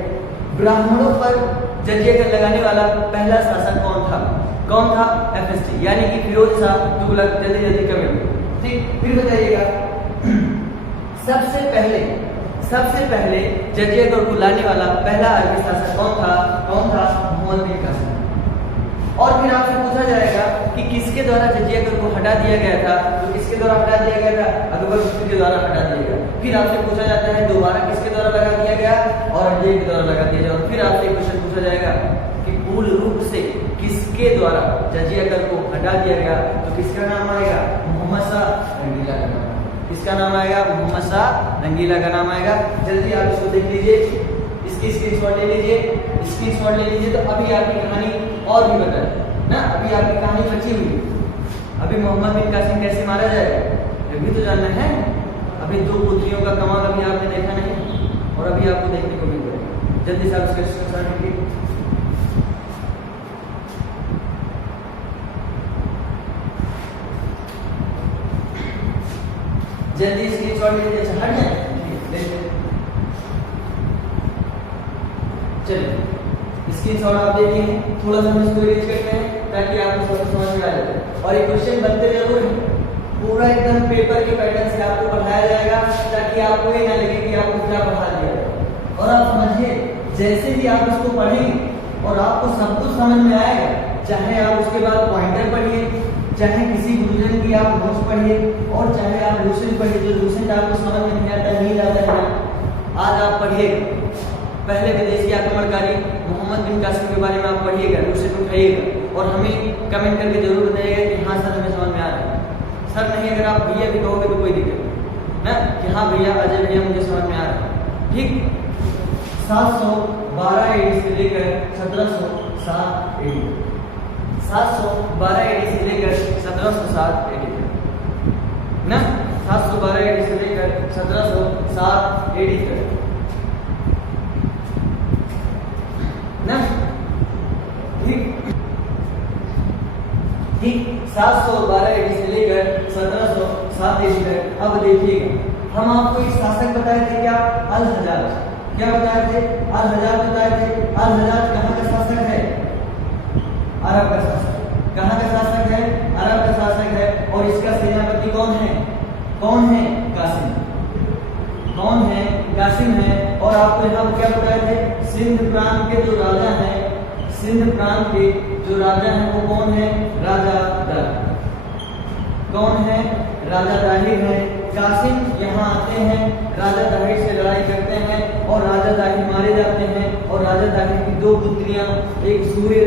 ब्राह्मणों पर जजिया कर लगाने वाला पहला शासक कौन था? एफएसटी यानी कि फिरोज शाह तुगलक। जल्दी जल्दी कमेंट। ठीक, फिर बताइएगा सबसे पहले जजिया कर को लाने वाला पहला अरबी शासक कौन था? मोहम्मद बिन कासिम। और फिर आपसे पूछा जाएगा कि किसके द्वारा जजिया कर को हटा दिया गया था? तो किसके द्वारा हटा दिया गया था? अकबर के द्वारा हटा दिया गया। फिर आपसे पूछा जाता है दोबारा किसके द्वारा लगा दिया गया? औरंगजेब के द्वारा लगा दिया गया। फिर आपसे क्वेश्चन पूछा जाएगा कि पूर्ण रूप से किसके द्वारा जजिया कर को हटा दिया गया? तो किसका नाम आएगा? मोहम्मद शाह रंगीला का नाम। किसका नाम आएगा? मोहम्मद शाह रंगीला का नाम आएगा। जल्दी आप इसको देख लीजिए, इसकी स्क्रीनशॉट ले लीजिए। तो अभी आपकी कहानी और भी बता ना, अभी आपकी कहानी बची हुई। अभी मोहम्मद बिन कासिम कैसे मारा जाएगा ये भी तो जानना है। अभी 2 पुत्रियों का कमाल अभी आपने देखा नहीं और अभी आपको देखने को मिल जाएगा। जल्दी से आप इसका स्क्रीनशॉट लीजिए। जल्दी स्क्रीनशॉट लीजिए। अच्छा हट जाए, चलिए स्क्रीनशॉट आप देखिए। थोड़ा सा हम इसको रीच करते हैं ताकि आपको सब समझ में आ जाए। और ये क्वेश्चन बनते जरूर है, पूरा एकदम पेपर के पैटर्न से आपको पढ़ाया जाएगा ताकि आपको ये ना लगे कि आपको क्या पढ़ा दिया है। और आप समझिए जैसे भी आप इसको पढ़ेंगे और आपको सब कुछ समझ में आएगा, चाहे आप उसके बाद पॉइंटर पढ़िए, चाहे किसी गुरुजन की आप नोट्स पढ़िए और चाहे आप लूसेंट पढ़िए। जो लूसेंट आपको समझ में नहीं आता, नहीं आता है, आज आप पढ़िएगा। पहले विदेशी आक्रमणकारी मोहम्मद बिन कासिम के बारे में आप पढ़िएगा, लूसेंट उठाइएगा और हमें कमेंट करके जरूर बताइएगा कि हाँ सर हमें समझ में आ रहा है। सर नहीं, अगर आप भैया भी कहोगे तो कोई दिक्कत नहीं ना, कि हाँ भैया अजय भैया मुझे समझ में आ रहा है। ठीक, 712 AD से लेकर 1707 AD, 712 AD से लेकर 1707 AD ना, 712 AD से लेकर 1707 AD तक ना। ठीक, ठीक 712 ईस्वी से लेकर 1707 ईस्वी तक। अब देखिएगा हम आपको एक शासक बताए थे क्या, अल हज्जाज। क्या बताए थे, अल हज्जाज बताए थे। अल हज्जाज कहाँ का शासक है, अरब का शासक। कहाँ का शासक है, अरब का शासक है। और इसका सेनापति कौन है, कौन है, कासिम। कौन है, कासिम है। और आपको यहाँ क्या बताए थे, सिंध प्रांत के जो राजा हैं, सिंध प्रांत के जो राजा हैं वो कौन है, राजा दाहिर। कौन है, राजा दाहिर है। कासिम यहाँ आते हैं, राजा दाहिर से लड़ाई करते हैं और राजा दाहिर मारे जाते हैं। और राजा दाहिर की दो पुत्रियां, एक सूर्य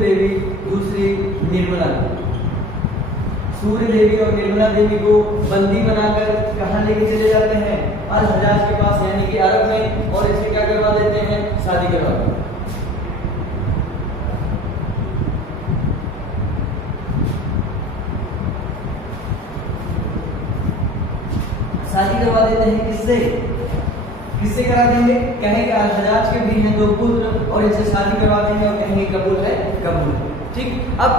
देवी, दूसरी निर्मला। सूर्य देवी और निर्मला देवी को बंदी बनाकर कहाँ लेके चले जाते हैं, अल हज्जाज के पास, यानी कि अरब में। और इसे क्या करवा देते हैं, शादी करवा देते हैं। शादी करवा देते हैं, किससे, किससे करा देंगे, कहेंगे अल हज्जाज के भी हैं दो पुत्र और इनसे शादी करवा देंगे और कहेंगे कबूल है, कबूल। ठीक, अब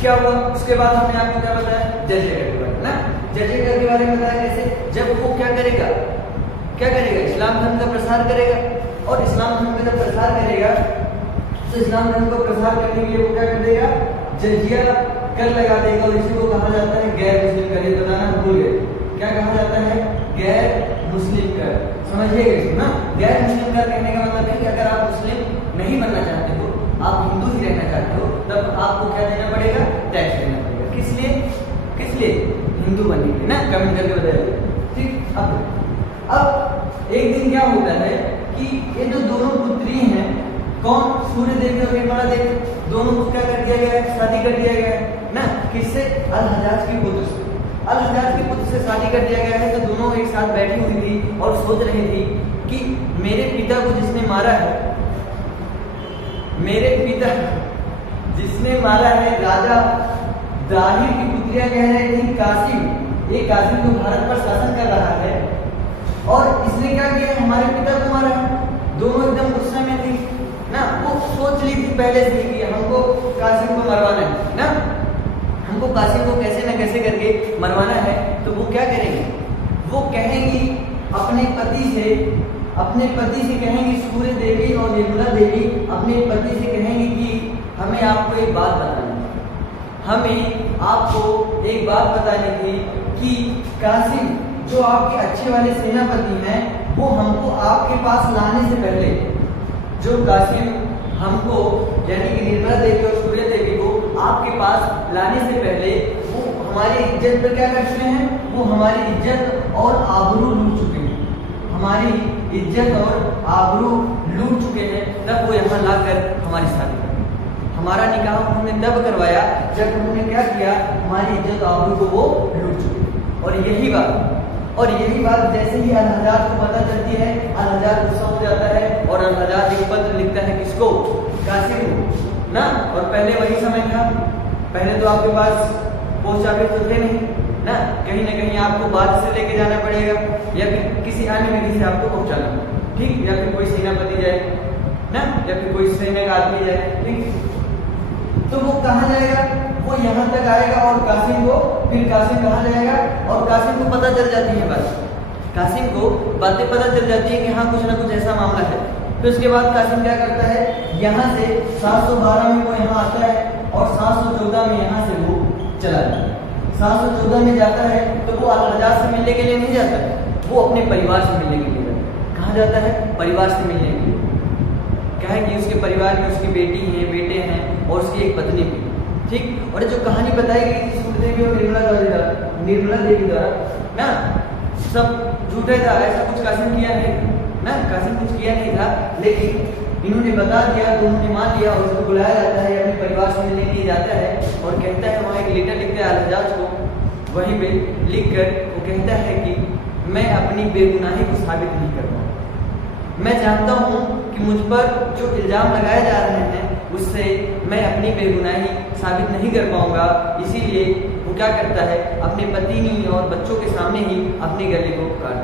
क्या हुआ, उसके बाद हमने आपको क्या बताया, जर्जेगा के बारे में ना, जर्जेगा के बारे में बताया कैसे, जब वो क्या करेगा, क्या करेगा, इस्लाम धर्म का प्रसार करेगा। और इस्लाम धर्म का जब प्रसार करेगा तो इस्लाम धर्म को प्रसार करने के लिए वो क्या कर देगा, जजिया कर लगा देगा। और इसी को कहा जाता है गैर मुस्लिम कर, ये बताना भूल गए, क्या कहा जाता है, गैर मुस्लिम कर। समझिएगा इसको ना, गैर मुस्लिम कर कहने का मतलब है कि अगर आप मुस्लिम नहीं बनना चाहते हो, आप हिंदू ही रहना चाहते हो, तब आपको क्या देना पड़ेगा, टैक्स देना पड़ेगा। किस लिए, किस लिए, हिंदू बनने के लिए ना, कमेंट करके बताइए। ठीक, अब एक दिन क्या होता है कि ये जो दोनों पुत्री हैं, कौन, सूर्य देवी और निर्मला देवी, दोनों को क्या कर दिया गया है, शादी कर दिया गया है ना, किससे, अल हज्जाज के पुत्र से। अल हज्जाज के पुत्र से शादी कर दिया गया है। तो दोनों एक साथ बैठी हुई थी और सोच रही थी कि मेरे पिता को जिसने मारा है, मेरे पिता जिसने मारा है, राजा दाहिर की पुत्रियां कह रही थी कासिम, ये कासिम तो भारत पर शासन कर रहा है और इसने क्या किया, हमारे पिता को मारा है। दोनों एकदम गुस्से में थी ना, वो सोच ली थी पहले से कि हमको कासिम को मरवाना है ना, हमको कासिम को कैसे न कैसे करके मरवाना है। तो वो क्या करेंगे, वो कहेंगी अपने पति से कहेंगी, सूर्य देवी और निर्मला देवी अपने पति से कहेंगी कि हमें आपको एक बात बतानी है, हमें आपको एक बात बतानी थी कि कासिम जो आपके अच्छे वाले सेनापति हैं, वो हमको आपके पास लाने से पहले, जो कासिम हमको यानी कि निर्मला देवी और सूर्य देवी को आपके पास लाने से पहले वो हमारी इज्जत पर क्या कर चुके हैं, वो हमारी इज्जत और आबरू लूट चुके हैं, हमारी इज्जत और आबरू लूट चुके हैं। तब वो यहाँ लाकर हमारी शादी कर, हमारा निकाह उन्होंने तब करवाया जब उन्होंने क्या किया, हमारी इज्जत और आबरू को वो लूट चुके। और यही बात जैसे ही अल हज्जाज को पता चलती है, अल हज्जाज गुस्सा हो जाता है और अल हज्जाज एक पत्र लिखता है, किसको, कासिम को ना। और पहले वही समय था, पहले तो आपके पास पोस्ट ऑफिस तो थे नहीं ना, कहीं ना कहीं आपको बात से लेके जाना पड़ेगा या फिर किसी अन्य विधि से आपको पहुंचाना, ठीक, या फिर कोई सेनापति जाए ना, या फिर कोई सैन्य का आदमी जाए, ठीक। तो वो कहाँ जाएगा, वो यहाँ तक आएगा और कासिम को, फिर कासिम कहाँ जाएगा, और कासिम को पता चल जाती है बात, कासिम को बातें पता चल जाती है कि हाँ कुछ ना कुछ ऐसा मामला है। तो उसके बाद कासिम क्या करता है, यहाँ से 712 में वो यहाँ आता है और 714 में यहाँ से वो चला जाता है। 714 में जाता है तो वो अल हज्जाज से मिलने के लिए नहीं जाता है, वो अपने परिवार से मिलने के लिए जाता है। कहाँ जाता है, परिवार से मिलने के लिए। क्या है कि उसके परिवार में उसकी बेटी है, बेटे हैं और उसकी एक पत्नी भी, ठीक। और जो कहानी बताई गई थी सूर्य देवी और निर्मला देवी द्वारा ना, सब झूठे था, ऐसा कुछ कासिम किया नहीं ना, कासिम कुछ किया नहीं था, लेकिन इन्होंने बता दिया तो उन्होंने मान लिया और उसको बुलाया जाता है, अपने परिवार से मिलने के लिए जाता है और कहता है, वहाँ एक लेटर लिखता है अल हज्जाज को, वहीं पे लिख कर वो कहता है कि मैं अपनी बेगुनाही को साबित नहीं कर पाऊँ, मैं जानता हूँ कि मुझ पर जो इल्ज़ाम लगाए जा रहे हैं उससे मैं अपनी बेगुनाही साबित नहीं कर पाऊंगा। इसीलिए वो क्या करता है, अपने पत्नी और बच्चों के सामने ही अपने गले को काट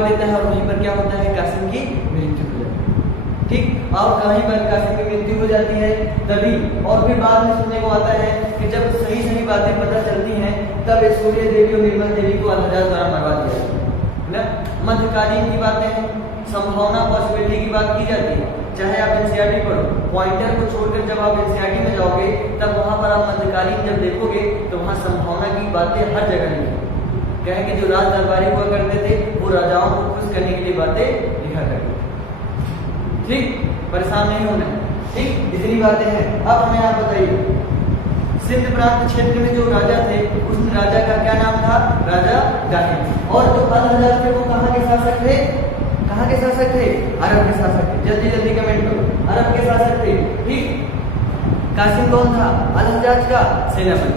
देता है और वहीं पर क्या होता है, कासिम की मृत्यु हो जाती है। ठीक। और कहीं पर कासिम की मृत्यु हो जाती है तभी, और फिर बाद में सुनने को आता है कि जब सही सही बातें पता चलती हैं तब सूर्य देवी और निर्मल देवी को अलहजाज द्वारा मरवा दिया है ना। मध्यकालीन की बातें हैं, संभावना पॉसिबिलिटी की बात की जाती है। चाहे आप एनसीईआरटी पढ़ो, पॉइंटर को छोड़कर जब आप एनसीईआरटी में जाओगे तब वहां पर आप मध्यकालीन जब देखोगे तो वहां संभावना की बातें हर जगह लिखी। क्या है कि जो राज दरबारी हुआ करते थे वो राजाओं को खुश करने के लिए बातें लिखा करते थे। ठीक, परेशान नहीं होना है। ठीक, इतनी बातें हैं। अब हमें आप बताइए, सिंध प्रांत क्षेत्र में जो राजा थे उस राजा का क्या नाम था? राजा गाहिर। और जो अलहजाज थे वो कहाँ के शासक थे? कहाँ के शासक थे? अरब के शासक थे। जल्दी जल्दी कमेंट करो, अरब के शासक थे। ठीक, कासिम कौन था? अलहजाज का सेनापति।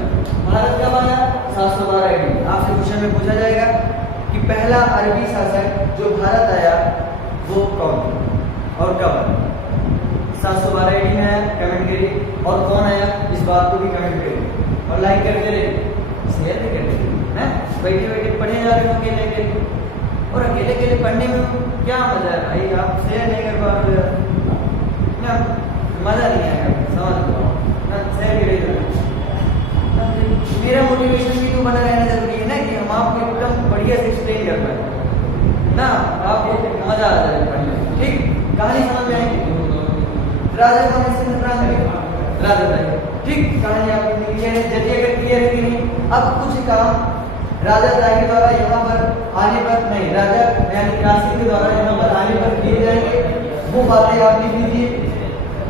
भारत कब आया? 712 AD। आपसे क्वेश्चन में पूछा जाएगा कि पहला अरबी शासक जो भारत आया वो कौन और कब? 712 AD में आया, कमेंट करिए। और कौन आया इस बात को भी कमेंट करिए और लाइक करते रहिए, शेयर भी करते रहिए। बैठे बैठे पढ़े जा रहे हो अकेले अकेले, और अकेले अकेले पढ़ने में क्या मजा है भाई? आप शेयर नहीं कर पा रहे ना, मजा नहीं आएगा, समझ लो ना। शेयर करिए। मेरा मोटिवेशन भी तो बना रहना जरूरी है ना कि हम आपको एकदम बढ़िया से एक्सप्लेन कर पाए ना, आपको मजा आ जाए पढ़ने। ठीक, कहानी समझ में आएगी। राजा कौन है सिंध प्रांत में? राजा था। ठीक, कहानी आपको क्लियर है? जल्दी अगर क्लियर है कि नहीं? अब कुछ काम राजा दाही द्वारा यहाँ पर आने पर नहीं, राजा यानी कासिम के द्वारा यहाँ पर आने पर किए जाएंगे, वो बातें आप लिख लीजिए।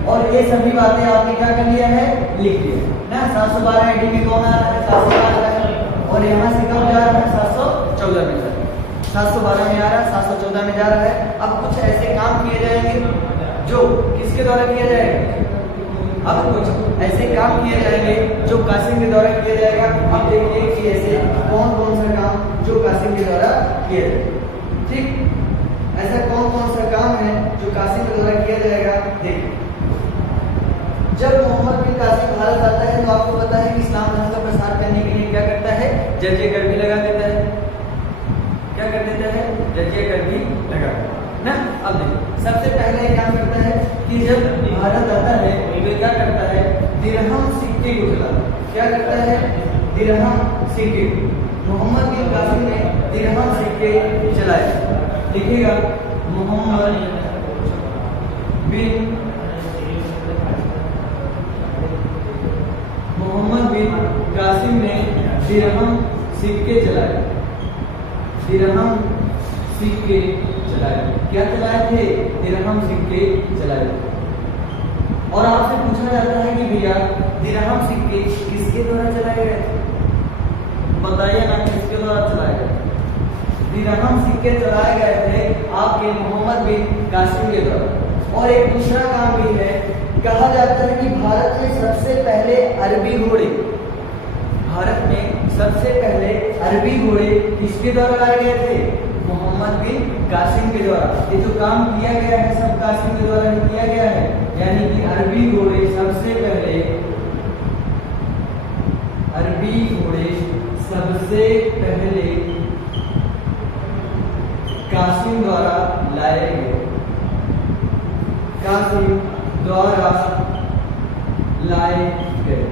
और ये सभी बातें आपने क्या कर लिया है? लिख लिया ना। 712 AD में कौन आ रहा है? कासिम आ रहा है। और यहाँ से कब जा रहा है? 714 में जा रहा है। 712 में आ रहा है, 714 में जा रहा है। अब कुछ ऐसे काम किए जाएंगे जो किसके द्वारा किया जाएगा? अब कुछ ऐसे काम किए जाएंगे जो कासिम के द्वारा किया जाएगा। अब देखिए कि ऐसे कौन कौन सा काम जो कासिम के द्वारा किया जाएगा। ठीक, ऐसा कौन कौन सा काम है जो कासिम के द्वारा किया जाएगा? देखिए, जब मोहम्मद बिन कासिम भारत आता है तो आपको पता है कि इस्लाम धर्म का प्रसार करने के लिए क्या करता है? जजिया कर भी लगा देता है। क्या कर देता है? जजिया कर भी लगा देता है ना। अब देखिए, सबसे पहले क्या करता है कि जब भारत आता है तो क्या करता है? दिरहम सिक्के को चलाता है। क्या करता है? दिरहम सिक्के। मोहम्मद बिन कासिम ने दिरहम सिक्के चलाए। लिखिएगा, मोहम्मद बिन कासिम ने दिरहम सिक्के चलाए। दिरहम सिक्के चलाए। क्या चलाए थे? दिरहम सिक्के चलाए। और आपसे पूछा जाता है कि भैया दिरहम सिक्के किसके द्वारा चलाए गए? बताइए ना, किसके द्वारा चलाए गए? दिरहम सिक्के चलाए गए थे आपके मोहम्मद बिन कासिम के द्वारा। और एक दूसरा काम भी है, कहा जाता है कि भारत में सबसे पहले अरबी घोड़े, भारत में सबसे पहले अरबी घोड़े किसके द्वारा लाए गए थे? मोहम्मद बिन कासिम के द्वारा। ये जो काम किया गया है सब कासिम के द्वारा ही किया गया है, यानी कि अरबी घोड़े सबसे पहले, अरबी घोड़े सबसे पहले कासिम द्वारा लाए गए। कासिम द्वारा लाए गए।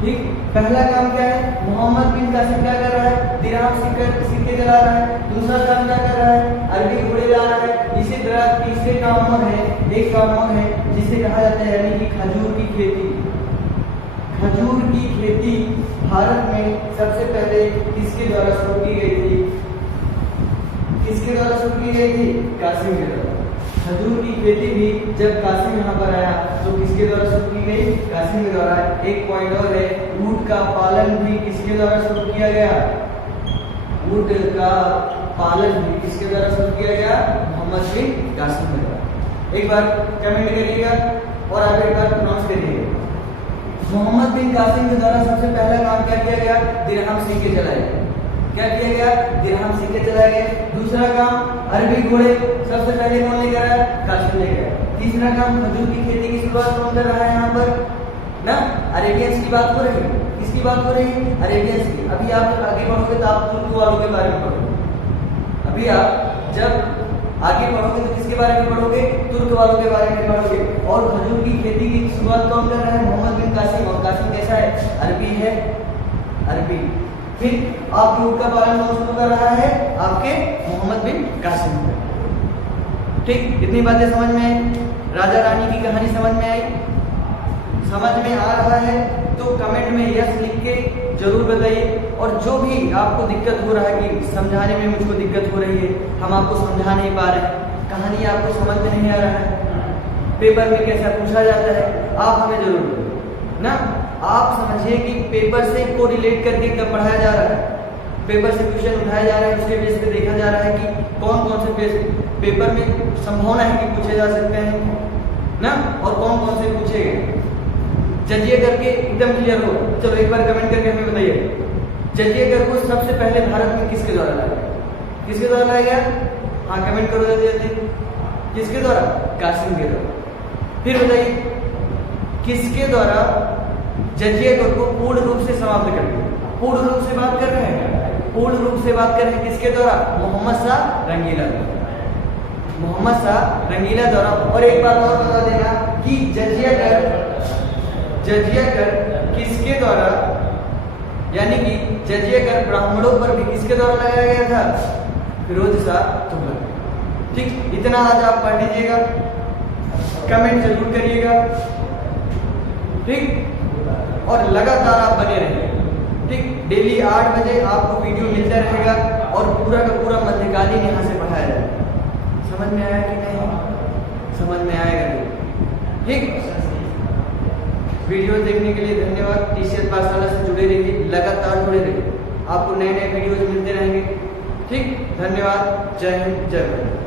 ठीक, पहला काम क्या है? मोहम्मद बिन कासिम क्या कर रहा है? दिरहम सिक्के जला रहा है। दूसरा काम क्या कर रहा है? अरबी घोड़े ला रहा है। इसी तरह तीसरे काम और है, एक काम और है जिसे कहा जाता है यानी कि खजूर की खेती। खजूर की खेती भारत में सबसे पहले किसके द्वारा शुरू की गई थी? किसके द्वारा शुरू की गई थी? कासिम के द्वारा। खजूर की खेती भी जब कासिम यहाँ पर आया तो किसके द्वारा शुरू की गई? कासिम के द्वारा। एक पॉइंट और है, ऊंट का पालन भी किसके द्वारा शुरू किया गया? ऊंट का पालन भी किसके द्वारा शुरू किया गया? मोहम्मद बिन कासिम के द्वारा। एक बार कमेंट करिएगा और आप एक बार प्रोनाउंस करिएगा। मोहम्मद बिन कासिम के द्वारा सबसे पहला काम क्या किया गया? दिरहम सिक्के चलाए गए। क्या किया गया? दिरहम सिक्के चलाए गए। दूसरा काम अरबी घोड़े सबसे पहले कौन लेकर आया? कासिम लेकर आया। तीसरा काम खजूर की खेती की शुरुआत कौन कर रहा है यहाँ पर ना? अरेबियंस की बात हो रही है। किसकी बात हो रही है? अरेबियंस की। अभी आप जब आगे बढ़ोगे तो आप तुर्क वालों के बारे में पढ़ोगे। अभी आप जब आगे पढ़ोगे तो किसके बारे में पढ़ोगे? तुर्क वालों के बारे में पढ़ोगे। और खजूर की खेती की शुरुआत कौन कर रहा है? मोहम्मद बिन कासिम। और कासिम कैसा है? अरबी है, अरबी। फिर आपके ऊँट का पालन कौन शुरू कर रहा है? आपके मोहम्मद बिन कासिम। ठीक, इतनी बातें समझ में आई? राजा रानी की कहानी समझ में आई? समझ में आ रहा है तो कमेंट में यस लिख के जरूर बताइए। और जो भी आपको दिक्कत हो रहा है कि समझाने में मुझको दिक्कत हो रही है, हम आपको समझा नहीं पा रहे हैं, कहानी आपको समझ में नहीं आ रहा है, पेपर में कैसा पूछा जाता है, आप हमें जरूर बताइए ना। आप समझिए कि पेपर से को रिलेट करके एकदम पढ़ाया जा रहा है, पेपर से क्वेश्चन उठाया जा रहा है, उसके बेस पे देखा जा रहा है कि कौन कौन से पेपर में संभावना है कि पूछे जा सकते हैं ना, और कौन कौन से पूछेगा। जजिया कर के एकदम क्लियर हो। चलो एक बार कमेंट करके हमें बताइए, जजिया कर को सबसे पहले भारत में किसके द्वारा लाया गया? किसके द्वारा लाया गया? हाँ कमेंट करो जल्दी जल्दी। किसके द्वारा? कासिम के द्वारा। फिर बताइए किसके द्वारा जजिया कर को पूर्ण रूप से समाप्त कर दिया? पूर्ण रूप से बात कर रहे हैं, पूर्ण रूप से बात कर रहे हैं किसके द्वारा? मोहम्मद शाह रंगीला, मोहम्मद शाह रंगीला द्वारा। और एक बात और बता देना कि जजिया कर किसके द्वारा, यानी कि जजिया कर ब्राह्मणों पर भी किसके द्वारा लगाया गया था? फिरोज शाह तुगलक। ठीक, इतना आज आप पढ़ लीजिएगा, कमेंट जरूर करिएगा। ठीक, और लगातार आप बने रहिए। ठीक, डेली 8 बजे आपको वीडियो मिलता रहेगा और पूरा का पूरा मध्यकालीन यहाँ से पढ़ाया जाएगा। समझ में आया कि नहीं? समझ में आएगा। ठीक, वीडियो देखने के लिए धन्यवाद। टीसीएस पाठशाला से जुड़े रहिए, लगातार जुड़े रहिए, आपको नए नए वीडियोज मिलते रहेंगे। ठीक, धन्यवाद। जय हिंद, जय भारत।